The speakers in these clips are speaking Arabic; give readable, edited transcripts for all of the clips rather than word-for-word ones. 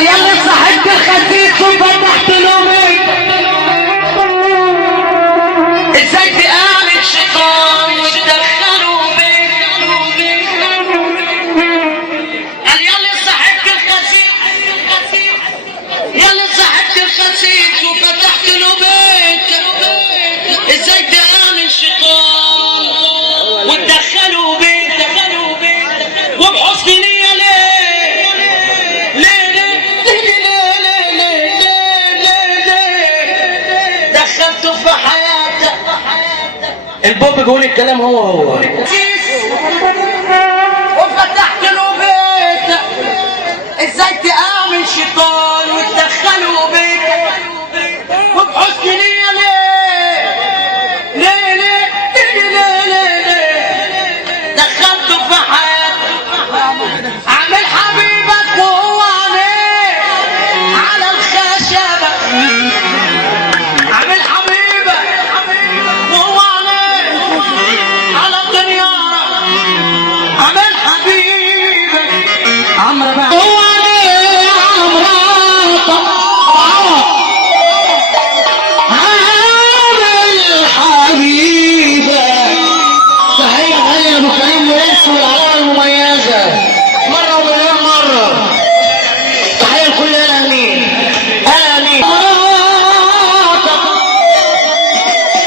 يلا صاحبت الخسيس وفتحت له بيت، ازاي تقابل شيطان وتدخله بيت. قال يلا صاحبت الخسيس، يلا صاحبت الخسيس وفتحت له بيت، ازاي تقابل شيطان وتدخله بيت وبحسن نية. دخلته في حياتك. البوب بيقول الكلام هو وفتحت له بيت، ازاي تآمن شيطان وتدخله بيت وبحسن نية. ليه دخلته في حياتك. عامل حبيبك وهو عليه على الخشبة، عامل حبيبك وهو عليه على الطيارة، عامل حبيبك عمرو بقى هو عليه عمرو، عامل حبيبك. صحيح علي ابو كريم ويسوي العلاقة المميزة مرة ومليون مرة. تحية لكل الاهلين اهلين.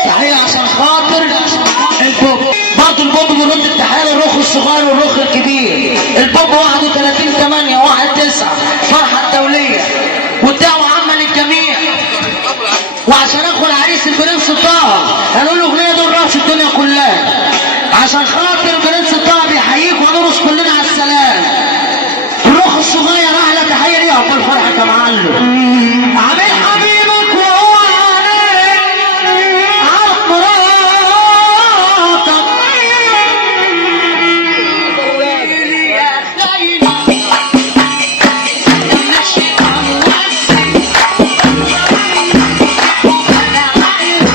تحية عشان خاطر البوب برضه. البوب بيرد التحية للرخ الصغير والرخ الكبير. البوب 31/8/19 فرحة دولية والدعوة عامة للجميع. وعشان اخو العريس البرنس طه هنقول له اغنية دول رأس الدنيا كلها عشان خاطر البرنس طه بيحييك ونرقص كلنا على السلام. الرخ الصغير احلى تحية ليه عقبال فرحك يا معلم. عامل حبيبك وهو عليك على مراتك. يا خاينة يا ماشي عن وسي، انا عايز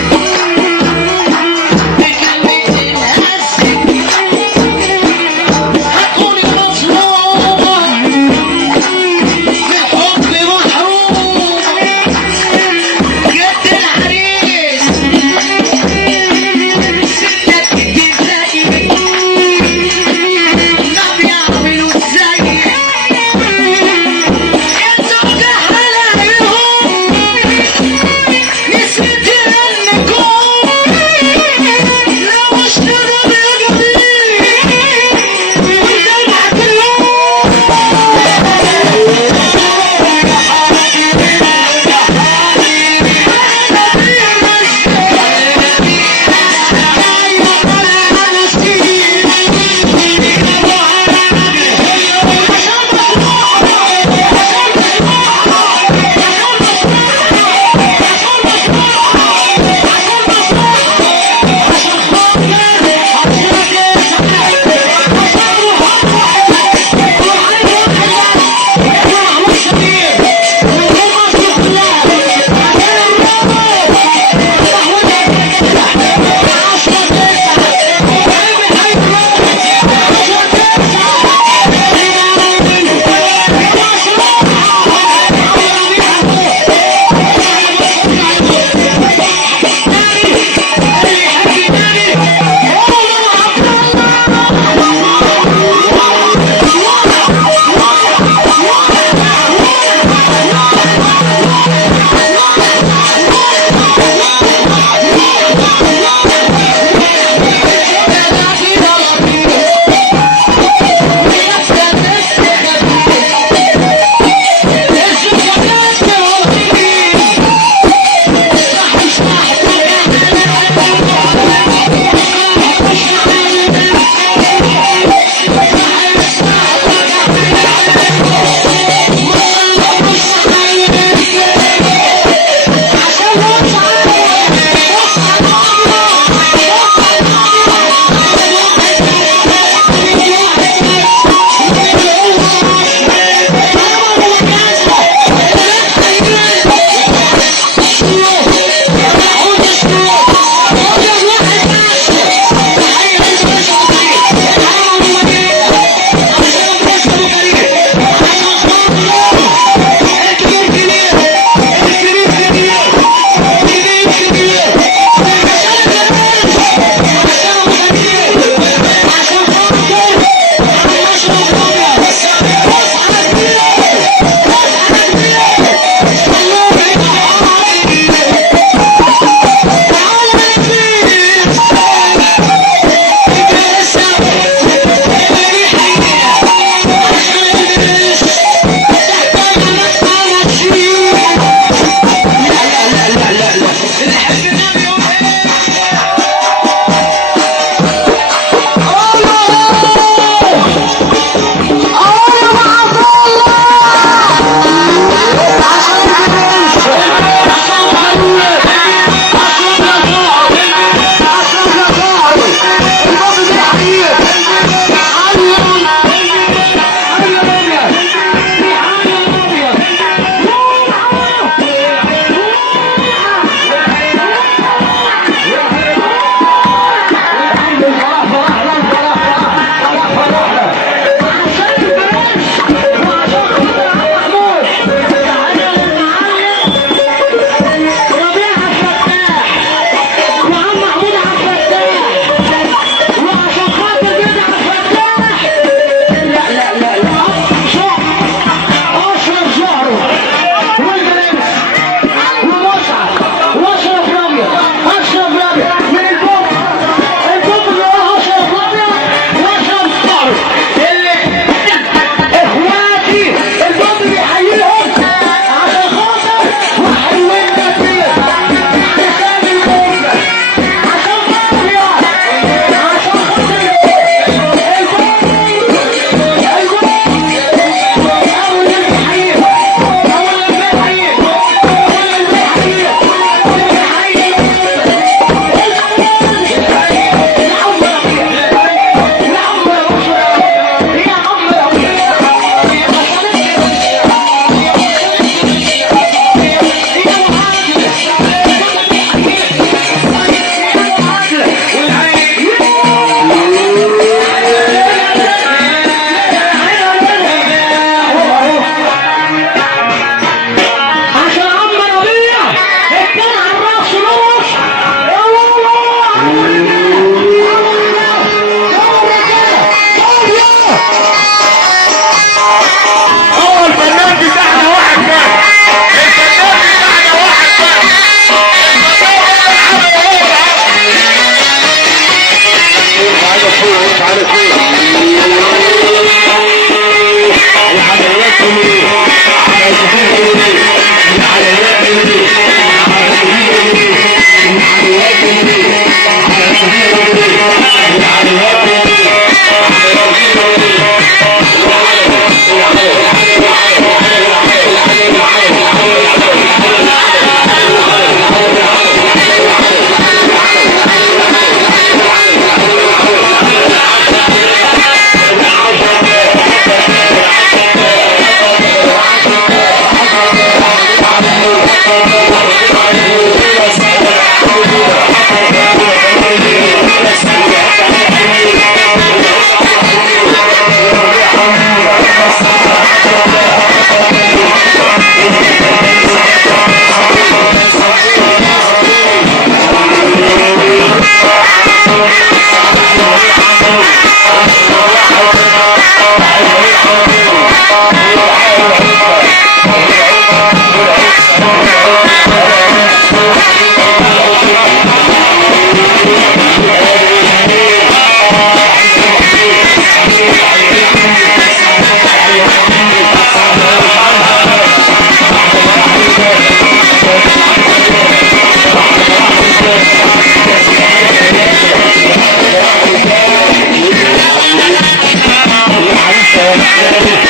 العالمين.